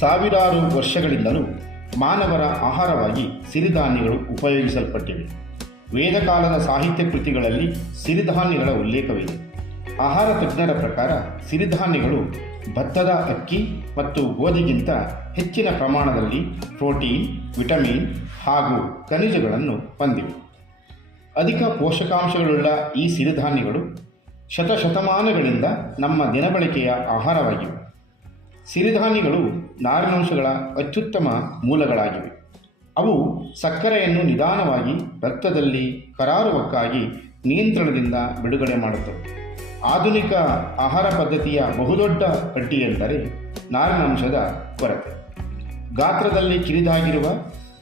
ಸಾವಿರಾರು ವರ್ಷಗಳಿಂದಲೂ ಮಾನವರ ಆಹಾರವಾಗಿ ಸಿರಿಧಾನ್ಯಗಳು ಉಪಯೋಗಿಸಲ್ಪಟ್ಟಿವೆ. ವೇದಕಾಲದ ಸಾಹಿತ್ಯ ಕೃತಿಗಳಲ್ಲಿ ಸಿರಿಧಾನ್ಯಗಳ ಉಲ್ಲೇಖವಿದೆ. ಆಹಾರ ತಜ್ಞರ ಪ್ರಕಾರ ಸಿರಿಧಾನ್ಯಗಳು ಭತ್ತದ ಅಕ್ಕಿ ಮತ್ತು ಗೋಧಿಗಿಂತ ಹೆಚ್ಚಿನ ಪ್ರಮಾಣದಲ್ಲಿ ಪ್ರೋಟೀನ್, ವಿಟಮಿನ್ ಹಾಗೂ ಖನಿಜಗಳನ್ನು ಹೊಂದಿವೆ. ಅಧಿಕ ಪೋಷಕಾಂಶಗಳುಳ್ಳ ಈ ಸಿರಿಧಾನ್ಯಗಳು ಶತಶತಮಾನಗಳಿಂದ ನಮ್ಮ ದಿನಬಳಕೆಯ ಆಹಾರವಾಗಿವೆ. ಸಿರಿಧಾನ್ಯಗಳು ನಾರಿನಾಂಶಗಳ ಅತ್ಯುತ್ತಮ ಮೂಲಗಳಾಗಿವೆ. ಅವು ಸಕ್ಕರೆಯನ್ನು ನಿಧಾನವಾಗಿ ರಕ್ತದಲ್ಲಿ ಕರಾರುವಕ್ಕಾಗಿ ನಿಯಂತ್ರಣದಿಂದ ಬಿಡುಗಡೆ ಮಾಡುತ್ತವೆ. ಆಧುನಿಕ ಆಹಾರ ಪದ್ಧತಿಯ ಬಹುದೊಡ್ಡ ಅಡ್ಡಿಯೆಂದರೆ ನಾರಿನಾಂಶದ ಕೊರತೆ. ಗಾತ್ರದಲ್ಲಿ ಕಿರಿದಾಗಿರುವ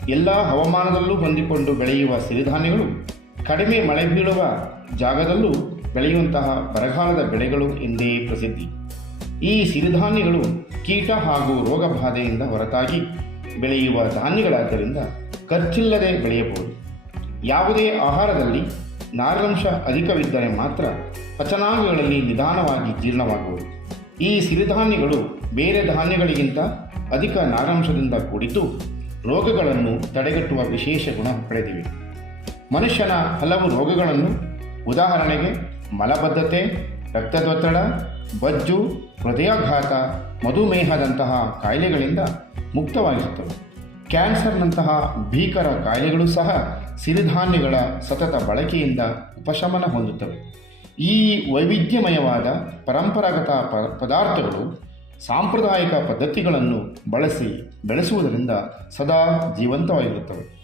ಎಲ್ಲ ಹವಾಮಾನದಲ್ಲೂ ಹೊಂದಿಕೊಂಡು ಬೆಳೆಯುವ ಸಿರಿಧಾನ್ಯಗಳು ಕಡಿಮೆ ಮಳೆ ಬೀಳುವ ಜಾಗದಲ್ಲೂ ಬೆಳೆಯುವಂತಹ ಬರಗಾಲದ ಬೆಳೆಗಳು ಎಂದೇ ಪ್ರಸಿದ್ಧಿ. ಈ ಸಿರಿಧಾನ್ಯಗಳು ಕೀಟ ಹಾಗೂ ರೋಗ ಬಾಧೆಯಿಂದ ಹೊರತಾಗಿ ಬೆಳೆಯುವ ಧಾನ್ಯಗಳಾದ್ದರಿಂದ ಖರ್ಚಿಲ್ಲದೆ ಬೆಳೆಯಬಹುದು. ಯಾವುದೇ ಆಹಾರದಲ್ಲಿ ನಾರಿನಾಂಶ ಅಧಿಕವಿದ್ದರೆ ಮಾತ್ರ ಪಚನಾಂಗಗಳಲ್ಲಿ ನಿಧಾನವಾಗಿ ಜೀರ್ಣವಾಗುವುದು. ಈ ಸಿರಿಧಾನ್ಯಗಳು ಬೇರೆ ಧಾನ್ಯಗಳಿಗಿಂತ ಅಧಿಕ ನಾರಿನಾಂಶದಿಂದ ಕೂಡಿದ್ದು ರೋಗಗಳನ್ನು ತಡೆಗಟ್ಟುವ ವಿಶೇಷ ಗುಣ ಪಡೆದಿವೆ. ಮನುಷ್ಯನ ಹಲವು ರೋಗಗಳನ್ನು, ಉದಾಹರಣೆಗೆ ಮಲಬದ್ಧತೆ, ರಕ್ತದೊತ್ತಡ, ಬೊಜ್ಜು, ಹೃದಯಾಘಾತ, ಮಧುಮೇಹದಂತಹ ಕಾಯಿಲೆಗಳಿಂದ ಮುಕ್ತವಾಗಿಸುತ್ತವೆ. ಕ್ಯಾನ್ಸರ್ನಂತಹ ಭೀಕರ ಕಾಯಿಲೆಗಳು ಸಹ ಸಿರಿಧಾನ್ಯಗಳ ಸತತ ಬಳಕೆಯಿಂದ ಉಪಶಮನ ಹೊಂದುತ್ತವೆ. ಈ ವೈವಿಧ್ಯಮಯವಾದ ಪರಂಪರಾಗತ ಪದಾರ್ಥಗಳು ಸಾಂಪ್ರದಾಯಿಕ ಪದ್ಧತಿಗಳನ್ನು ಬಳಸಿ ಬೆಳೆಸುವುದರಿಂದ ಸದಾ ಜೀವಂತವಾಗಿರುತ್ತವೆ.